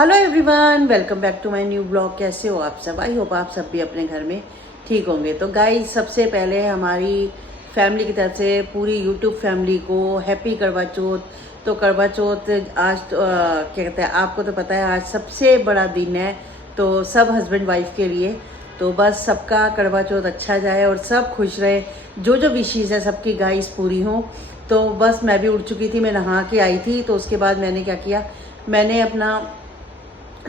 Hello everyone, welcome back to my new blog. कैसे हो आप सब? आई होप आप सब भी अपने घर में ठीक होंगे। तो गाइस, सबसे पहले हमारी फैमिली की तरफ से पूरी यूट्यूब फैमिली को हैप्पी करवा चौथ। तो करवा चौथ आज क्या कहते हैं, आपको तो पता है आज सबसे बड़ा दिन है तो सब हस्बैंड वाइफ के लिए। तो बस सबका करवा चौथ अच्छा जाए और सब खुश रहे। जो जो विशेज़ है सबकी गाइस पूरी हों। तो बस मैं भी उठ चुकी थी, मैं नहा के आई थी। तो उसके बाद मैंने क्या किया, मैंने अपना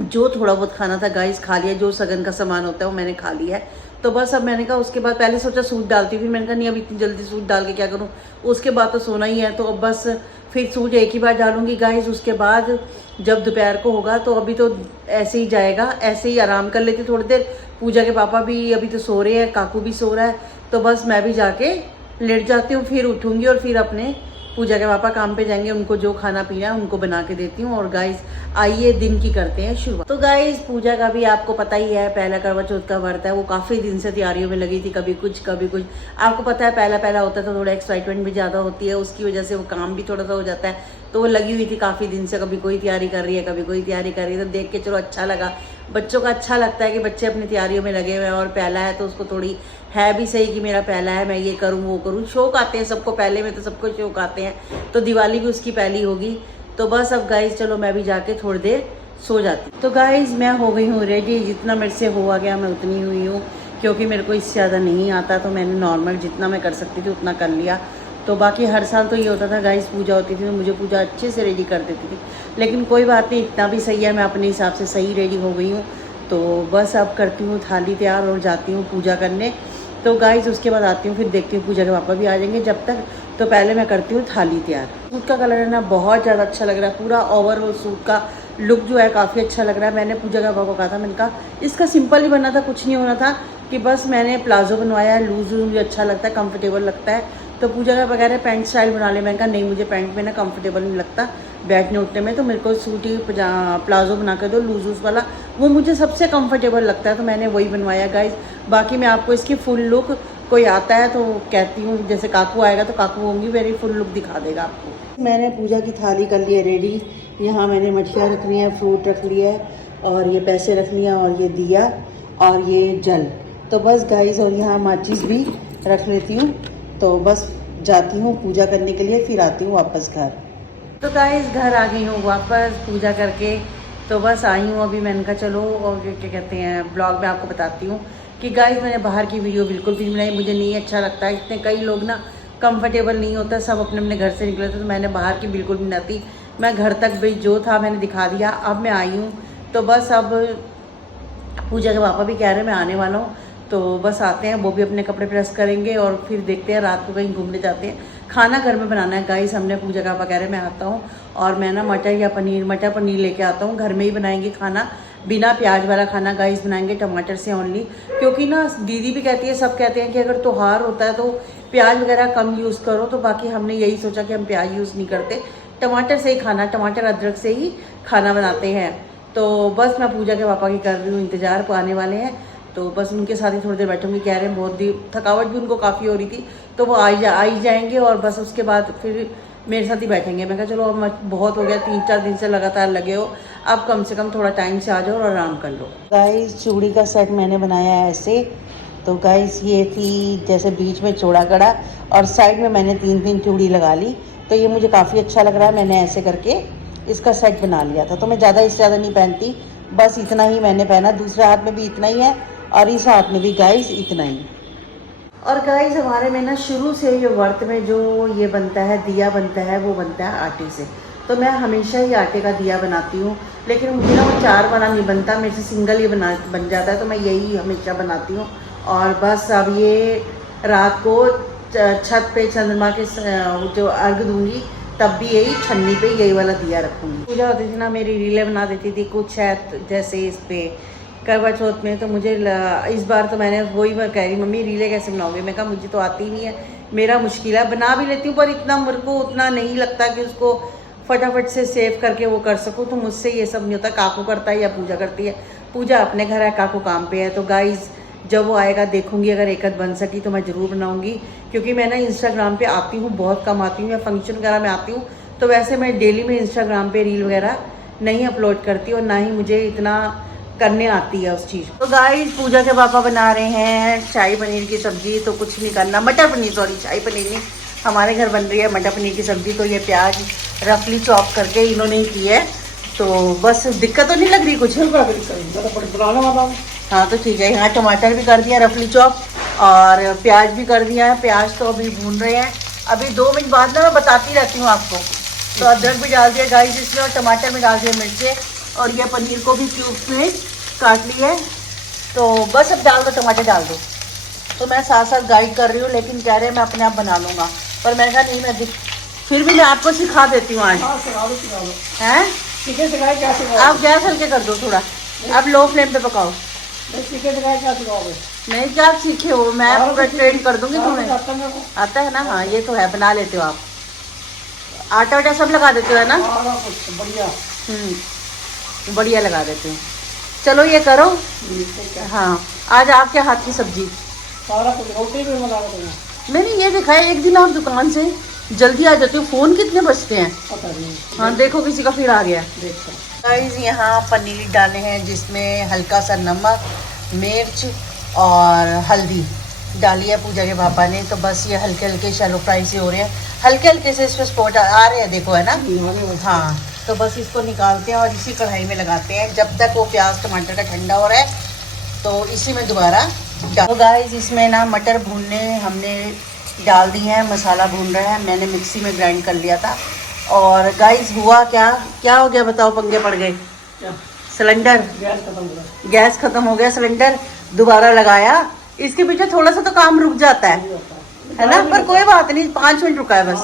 जो थोड़ा बहुत खाना था गाइस खा लिया। जो सगन का सामान होता है वो मैंने खा लिया है। तो बस अब मैंने कहा, उसके बाद पहले सोचा सूट डालती, फिर मैंने कहा नहीं अब इतनी जल्दी सूट डाल के क्या करूं, उसके बाद तो सोना ही है। तो अब बस फिर सूट एक ही बार डालूंगी गाइस। उसके बाद जब दोपहर को होगा तो अभी तो ऐसे ही जाएगा, ऐसे ही आराम कर लेती थोड़ी देर। पूजा के पापा भी अभी तो सो रहे हैं, काकू भी सो रहा है। तो बस मैं भी जाके लेट जाती हूँ, फिर उठूंगी और फिर अपने पूजा के पापा काम पे जाएंगे, उनको जो खाना पीना है उनको बना के देती हूँ। और गाइस आइए दिन की करते हैं शुरुआत। तो गाइस पूजा का भी आपको पता ही है, पहला करवा चौथ का व्रत है, वो काफ़ी दिन से तैयारियों में लगी थी। कभी कुछ कभी कुछ, आपको पता है पहला पहला होता है तो थोड़ा एक्साइटमेंट भी ज़्यादा होती है, उसकी वजह से वो काम भी थोड़ा सा हो जाता है। तो वो लगी हुई थी काफ़ी दिन से, कभी कोई तैयारी कर रही है कभी कोई तैयारी कर रही है। तो देख के चलो अच्छा लगा, बच्चों का अच्छा लगता है कि बच्चे अपनी तैयारियों में लगे हुए हैं। और पहला है तो उसको थोड़ी है भी सही कि मेरा पहला है, मैं ये करूँ वो करूँ। शौक आते हैं सबको, पहले में तो सबको शौक आते हैं। तो दिवाली भी उसकी पहली होगी। तो बस अब गाइस चलो मैं भी जाके थोड़ी देर सो जाती। तो गाइस मैं हो गई हूँ रेडी, जितना मेरे से हो गया मैं उतनी हुई हूँ, क्योंकि मेरे को इससे ज़्यादा नहीं आता। तो मैंने नॉर्मल जितना मैं कर सकती थी उतना कर लिया। तो बाकी हर साल तो ये होता था गाइस, पूजा होती थी तो मुझे पूजा अच्छे से रेडी कर देती थी। लेकिन कोई बात नहीं, इतना भी सही है, मैं अपने हिसाब से सही रेडी हो गई हूँ। तो बस अब करती हूँ थाली तैयार और जाती हूँ पूजा करने। तो गाइस उसके बाद आती हूँ, फिर देखती हूँ पूजा के पापा भी आ जाएंगे जब तक। तो पहले मैं करती हूँ थाली तैयार। सूट का कलर है ना बहुत ज़्यादा अच्छा लग रहा है, पूरा ओवरऑल सूट का लुक जो है काफ़ी अच्छा लग रहा है। मैंने पूजा के पापा को कहा था, मैंने कहा इसका सिंपल ही बनना था, कुछ नहीं होना था। कि बस मैंने प्लाजो बनवाया है, लूज मुझे अच्छा लगता है, कंफर्टेबल लगता है। तो पूजा का वगैरह पैंट स्टाइल बना ले। मैंने कहा नहीं, मुझे पैंट में ना कंफर्टेबल नहीं लगता बैठने उठने में, तो मेरे को सूट ही प्लाजो बना कर दो लूज लूज वाला, वो मुझे सबसे कंफर्टेबल लगता है। तो मैंने वही बनवाया गाइस। बाकी मैं आपको इसकी फुल लुक, कोई आता है तो कहती हूँ, जैसे काकू आएगा तो काकू होंगी मेरी फुल लुक दिखा देगा आपको। मैंने पूजा की थाली कर ली है रेडी। यहाँ मैंने मठिया रख ली है, फ्रूट रख लिया है, और ये पैसे रख लिया, और ये दिया, और ये जल। तो बस गाइस, और यहाँ माचिस भी रख लेती हूँ। तो बस जाती हूँ पूजा करने के लिए, फिर आती हूँ वापस घर। तो गाइस घर आ गई हूँ वापस पूजा करके। तो बस आई हूँ अभी, मैंने कहा चलो और क्या कहते हैं ब्लॉग में आपको बताती हूँ कि गाइस मैंने बाहर की वीडियो बिल्कुल भी नहीं बनाई, मुझे नहीं अच्छा लगता है। इतने कई लोग ना कंफर्टेबल नहीं होता, सब अपने अपने घर से निकले थे, तो मैंने बाहर की बिल्कुल भी नहीं बनाती। मैं घर तक भी जो था मैंने दिखा दिया। अब मैं आई हूँ तो बस अब पूजा के पापा भी कह रहे हैं मैं आने वाला हूँ। तो बस आते हैं, वो भी अपने कपड़े प्रेस करेंगे और फिर देखते हैं रात को कहीं घूमने जाते हैं। खाना घर में बनाना है गाइस हमने। पूजा का पापा कह रहे हैं मैं आता हूँ और मैं ना मटर पनीर लेके आता हूँ। घर में ही बनाएंगे खाना, बिना प्याज वाला खाना गाइस बनाएंगे, टमाटर से ओनली। क्योंकि ना दीदी भी कहती है, सब कहते हैं कि अगर त्योहार होता है तो प्याज वगैरह कम यूज़ करो। तो बाकी हमने यही सोचा कि हम प्याज यूज़ नहीं करते, टमाटर से ही खाना, टमाटर अदरक से ही खाना बनाते हैं। तो बस मैं पूजा के पापा की कर रही हूँ इंतज़ार, को आने वाले हैं। तो बस उनके साथ ही थोड़ी देर बैठूंगी। कह रहे हैं बहुत थकावट भी उनको काफ़ी हो रही थी, तो वो आ ही जाएंगे और बस उसके बाद फिर मेरे साथ ही बैठेंगे। मैं कहा चलो अब बहुत हो गया, 3-4 दिन से लगातार लगे हो, अब कम से कम थोड़ा टाइम से आ जाओ और आराम कर लो। गाइस चूड़ी का सेट मैंने बनाया है ऐसे। तो गाइस ये थी जैसे बीच में चौड़ा कड़ा और साइड में मैंने 3-3 चूड़ी लगा ली। तो ये मुझे काफ़ी अच्छा लग रहा है, मैंने ऐसे करके इसका सेट बना लिया था। तो मैं ज़्यादा इससे ज़्यादा नहीं पहनती, बस इतना ही मैंने पहना। दूसरे हाथ में भी इतना ही है और इस हाथ में भी गाइस इतना ही। और गाइस हमारे में ना शुरू से ये व्रत में जो ये बनता है, दिया बनता है, वो बनता है आटे से। तो मैं हमेशा ही आटे का दिया बनाती हूँ, लेकिन मुझे ना वो 4 वाला नहीं बनता, मेरे से सिंगल ही बन जाता है। तो मैं यही हमेशा बनाती हूँ। और बस अब ये रात को छत पे चंद्रमा के जो अर्घ दूंगी तब भी यही छन्नी पे यही वाला दिया रखूँगी। पूजा होती थी ना, मेरी रीलें बना देती थी कुछ है जैसे इस पर करवा चौथ में। तो मुझे इस बार तो मैंने वही मैं कह रही मम्मी रीले कैसे बनाओगे, मैं कहा मुझे तो आती ही नहीं है, मेरा मुश्किल है। बना भी लेती हूँ पर इतना मेरे को उतना नहीं लगता कि उसको फटाफट से सेव करके वो कर सकूँ। तो मुझसे ये सब नहीं होता, काकू करता है या पूजा करती है। पूजा अपने घर है, काकू काम पे है। तो गाइज जब वो आएगा देखूंगी, अगर एक आध बन सकी तो मैं ज़रूर बनाऊंगी। क्योंकि मैं ना इंस्टाग्राम पे आती हूँ, बहुत कम आती हूँ, या फंक्शन वगैरह में आती हूँ। तो वैसे मैं डेली में इंस्टाग्राम पे रील वगैरह नहीं अपलोड करती और ना ही मुझे इतना करने आती है उस चीज़। तो गाइस पूजा के पापा बना रहे हैं शाही पनीर की सब्जी, तो कुछ नहीं करना, मटर पनीर, सॉरी शाही पनीर नहीं, हमारे घर बन रही है मटर पनीर की सब्जी। तो ये प्याज रफली चॉप करके इन्होंने ही की है, तो बस दिक्कत तो नहीं लग रही कुछ? हाँ तो ठीक है। यहाँ टमाटर भी कर दिया रफली चॉप और प्याज भी कर दिया है। प्याज तो अभी भून रहे हैं, अभी 2 मिनट बाद ना मैं बताती रहती हूँ आपको। तो अदरक भी डाल दिया गाइस इसमें और टमाटर में डाल दिया मिर्चे, और ये पनीर को भी क्यूब्स में काट लिया है। तो बस अब डाल दो, टमाटर डाल दो। तो मैं साथ साथ गाइड कर रही हूँ, लेकिन कह रहे हैं मैं अपने आप बना लूँगा, पर मैंने कहा नहीं, मैं फिर भी मैं आपको सिखा देती हूँ आज। हैं आप गैस हल्के कर दो थोड़ा, आप लो फ्लेम पे पकाओ। नहीं क्या सीखे हो, मैं पूरा ट्रेन कर दूंगी तुम्हें। आता है ना? हाँ ये तो है, बना लेते हो आप, आटा वाटा सब लगा देते हो है ना? बढ़िया लगा देते हो। चलो ये करो। हाँ आज आपके हाथ की सब्जी मैंने ये देखा है, एक दिन आप दुकान से जल्दी आ जाते हो, फोन कितने बजते हैं? हाँ देखो किसी का फिर आ गया। गाइस यहाँ पनीर डाले हैं जिसमें हल्का सा नमक, मिर्च और हल्दी डाली है पूजा के पापा ने। तो बस ये हल्के हल्के शैलो फ्राई से हो रहे हैं, हल्के हल्के से इसमें स्पॉट आ रहे हैं, देखो है ना? हाँ तो बस इसको निकालते हैं और इसी कढ़ाई में लगाते हैं जब तक वो प्याज टमाटर का ठंडा हो रहा है, तो इसी में दोबारा तो गाइस इसमें ना मटर भूनने हमने डाल दी हैं, मसाला भून रहा है, मैंने मिक्सी में ग्राइंड कर लिया था। और गाइस हुआ क्या हो गया बताओ? पंगे पड़ गए। सिलेंडर गैस खत्म हो गया, सिलेंडर दोबारा लगाया। इसके पीछे थोड़ा सा तो काम रुक जाता है ना? पर कोई बात नहीं, 5 मिनट रुका है, बस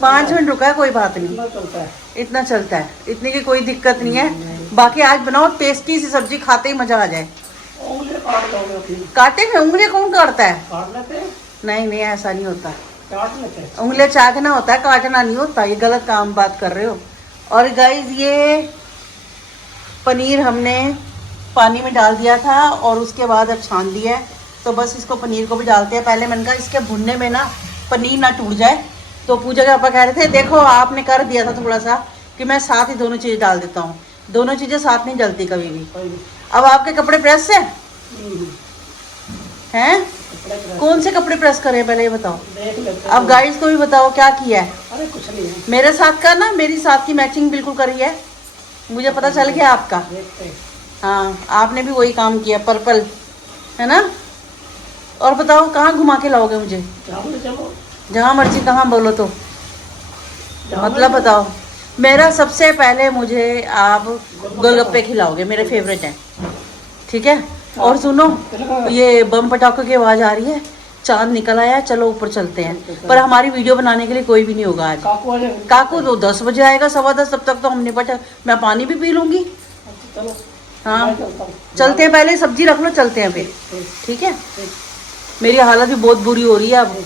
5 मिनट रुका है, कोई बात नहीं, इतना चलता है, इतनी की कोई दिक्कत नहीं है। बाकी आज बनाओ टेस्टी सी सब्जी, खाते ही मजा आ जाए। काटे में उंगलियां कौन काटता है? नहीं ऐसा नहीं होता, उंगलियां चाटना होता है, काटना नहीं होता, ये गलत काम बात कर रहे हो। और गाइस ये पनीर हमने पानी में डाल दिया था और उसके बाद अब छान दिया है, तो बस इसको पनीर को भी डालते हैं। पहले मैंने कहा इसके भुनने में ना पनीर ना टूट जाए, तो पूजा के पापा कह रहे थे देखो आपने कर दिया था थोड़ा सा कि मैं साथ ही दोनों चीज़ें डाल देता हूँ, दोनों चीज़ें साथ नहीं जलती कभी भी। अब आपके कपड़े प्रेस हैं? कौन से कपड़े प्रेस करें पहले ये बताओ? अब गाइस को भी बताओ क्या किया है। अरे कुछ नहीं है, मेरे साथ का ना, मेरी साथ की मैचिंग बिल्कुल करी है, मुझे पता चल गया आपका। हाँ आपने भी वही काम किया, पर्पल है ना? और बताओ कहाँ घुमा के लाओगे मुझे? जहाँ मर्जी, कहाँ बोलो तो मतलब बताओ। मेरा सबसे पहले मुझे आप गोलगप्पे खिलाओगे, मेरे फेवरेट हैं, ठीक है? और सुनो ये बम पटाखों की आवाज़ आ रही है, चांद निकल आया, चलो ऊपर चलते हैं। पर हमारी वीडियो बनाने के लिए कोई भी नहीं होगा आज। काकू तो 10 बजे आएगा, 10:15, तब तक तो हम निपट, मैं पानी भी पी लूँगी। हाँ चलते हैं, पहले सब्जी रख लो, चलते हैं फिर, ठीक है? मेरी हालत भी बहुत बुरी हो रही है अब,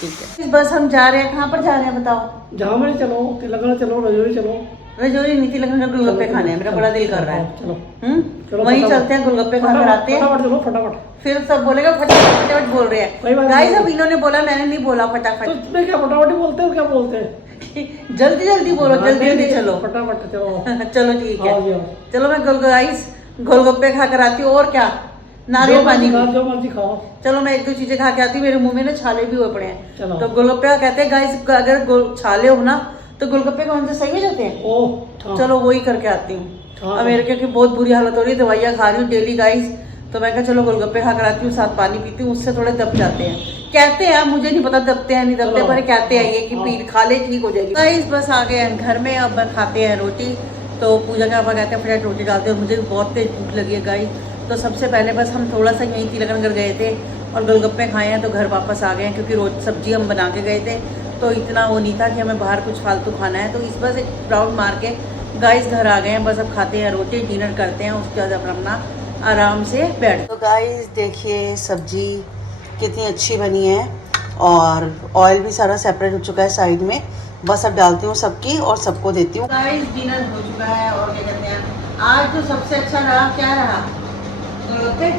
ठीक है? बस हम जा रहे हैं, कहाँ पर जा रहे हैं बताओ? जहाँ में चलो, तिलंगाना चलो, रजौरी चलो। रजौरी नीति लगन गोलगप्पे खाने हैं, मेरा बड़ा दिल कर रहा है। चलो वहीं चलते हैं, गोलगप्पे खा कर आते हैं। फटाफट चलो, फटाफट। फिर सब बोलेगा फटाफट बोल रहे हैं। गाइस अब इन्होंने बोला, मैंने नहीं बोला फटाफट। तो तुम्हें क्या फटाफट ही बोलते हो, क्या बोलते हैं? जल्दी जल्दी बोलो, जल्दी जल्दी चलो, फटाफट चलो। चलो ठीक है, चलो मैं गाइस गोलगप्पे खा कर आती हूँ। और क्या, नारियल पानी जो मर्जी खाओ। चलो मैं 1-2 चीजें खा के आती हूँ, मेरे मुंह में ना छाले भी हुए पड़े हैं। तो गोलगप्पे कहते हैं गाइस, अगर छाले हो ना तो गोलगप्पे कौन से सही हो जाते हैं। चलो वही करके आती हूँ। अब मेरे क्योंकि बहुत बुरी हालत हो रही है, दवाइयाँ खा रही हूँ डेली गाइस, तो मैं कहा चलो गोलगप्पे खा कर आती हूँ, साथ पानी पीती हूँ, उससे थोड़े दब जाते हैं। कहते हैं, मुझे नहीं पता दबते हैं नहीं दबते, पर कहते हैं ये कि पी खा ले ठीक हो जाएगी। गाइस बस आ गए हैं घर में, अब खाते हैं रोटी। तो पूजा के पापा कहते हैं फटाफट रोटी डालते हैं, मुझे भी बहुत तेज भूख लगी है गाइस। तो सबसे पहले बस हम थोड़ा सा यहीं तिलकनगर गए थे और गोलगप्पे खाए हैं, तो घर वापस आ गए हैं, क्योंकि रोज सब्जी हम बना के गए थे, तो इतना वो नहीं था कि हमें बाहर कुछ फालतू खाना है। तो इस बस एक राउंड मार के गाइस घर आ गए हैं, बस अब खाते हैं रोटी, डिनर करते हैं, उसके बाद अपना आराम से बैठ। तो गाइस देखिए सब्जी कितनी अच्छी बनी है और ऑयल भी सारा सेपरेट हो चुका है साइड में। बस अब डालती हूँ सबकी और सबको देती हूँ। गाइस डिनर हो चुका है और क्या कहते हैं, आज जो सबसे अच्छा रहा क्या रहा? गोलगप्पे।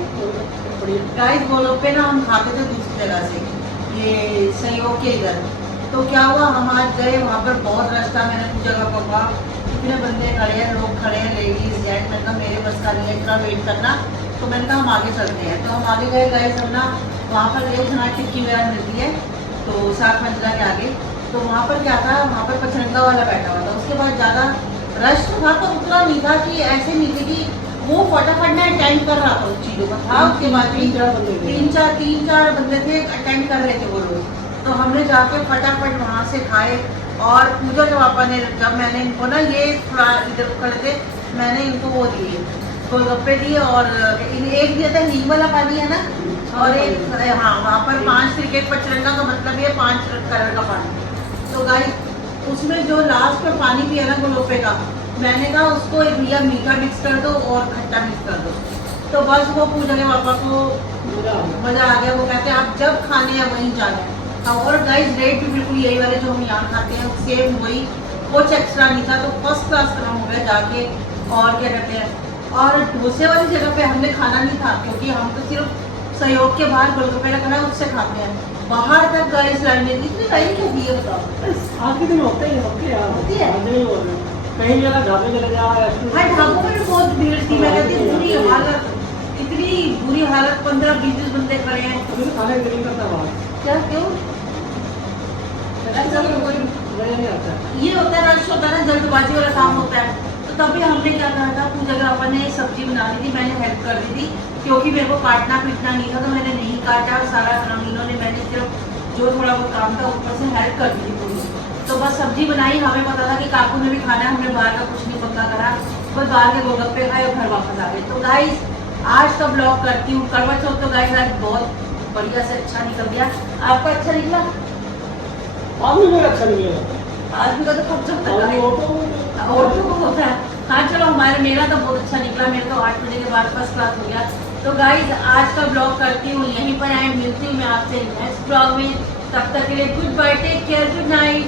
गाइस गोलगप्पे ना हम खाते थे दूसरी जगह से, ये सहयोग के इधर। तो क्या हुआ, हम आज गए वहाँ पर बहुत रश था, मैंने पूछा पापा इतने बंदे खड़े हैं, लोग खड़े हैं, लेडीज जेंट्स। मैंने कहा मेरे बस का नहीं है इतना वेट करना, तो मैंने कहा हम आगे चलते हैं। तो हम आगे गए, गाइस हम ना वहाँ पर एक जना टिक्की वगैरह मिलती है, तो 7 मंजिला के आगे। तो वहाँ पर क्या था, वहाँ पर पचरंगा वाला बैठा हुआ था। उसके बाद ज़्यादा रश तो था, पर उतना नहीं था कि ऐसे नहीं थी कि वो फटाफट ना अटेंड कर रहा था उस चीज़ों को था। उसके बाद भी 3-4 बंदे थे अटेंड कर रहे थे वो लोग। तो हमने जाके फटाफट वहाँ से खाए। और पूजा के पापा ने, जब मैंने इनको ना ये थोड़ा इधर खड़े थे, मैंने इनको वो दिए गोलगप्पे दिए, और एक दिया था नीम वाला पानी है ना, और एक हाँ वहाँ पर 5 क्रिकेट पचरंगा का मतलब ये 5 कलर का पानी। तो गाइस उसमें जो लास्ट में पानी पिया ना गोलगप्पे का, मैंने कहा उसको एक भैया मीठा मिक्स कर दो और खट्टा मिक्स कर दो। तो बस वो पूजा के पापा को मज़ा आ गया। वो कहते हैं आप जब खाने हैं वहीं जाना है। और गाइस रेट भी बिल्कुल यही वाले जो हम यहाँ खाते हैं सेम वही, कुछ एक्स्ट्रा नहीं था। तो फर्स्ट क्लास काम हो गया जाके। और क्या कहते हैं, और डोसे वाली जगह पे हमने खाना नहीं था, क्योंकि हम तो सिर्फ सहयोग के बाहर गोलगप्पे का खाना उससे खाते हैं। बाहर तक गाइस लाइन में इतनी लाइन क्यों दी है बताओ। आज के दिन होते ही होती है, होती है? आज नहीं बोल रहे। कहीं जगह ढाबे चले जाओ, हाँ ढाबों में भी बहुत भीड़ थी। मैं कहती हूँ बुरी हालत, इतनी बुरी हालत, 15-20 बंदे खड़े हैं। अभी तो खाने नहीं करता बाहर, क्या क्यों ऐसा तो कोई मजा नहीं आता। ये होता है, रश होता है ना, जल्दबाजी वाला काम होता है। तो तभी हमने क्या कहा था, पूजा के पापा ने सब्जी बना दी थी, मैंने हेल्प कर दी थी, क्योंकि मेरे को काटना पीटना नहीं था, तो मैंने नहीं काटा। सारा ग्रामीणों ने, मैंने सिर्फ जो थोड़ा बहुत काम था ऊपर से हेल्प कर दी थी पूरी। तो बस सब्जी बनाई, हमें पता था कि काकू ने भी खाना है, हमने बाहर का कुछ नहीं पक्का करा, बस बाहर के गोलगप्पे खाए और घर वापस आ गए। तो गाइस आज का ब्लॉग करती हूँ। करवा चौथ तो गाइस आज बहुत बढ़िया से अच्छा निकल गया। आपका अच्छा निकला? आज भी मेरा अच्छा नहीं है। आदमी का तो खर्च होता आज है, भी ऑटो और तो होता है। हाँ चलो मेरा तो बहुत अच्छा निकला। मेरे तो 8 बजे के बाद फर्स्ट क्लास हो गया। तो गाइज आज का ब्लॉग करती हूँ यहीं पर। मिलती हूँ मैं आपसे नेक्स्ट ब्लॉग में। तब तक के लिए good bye, take care, good night.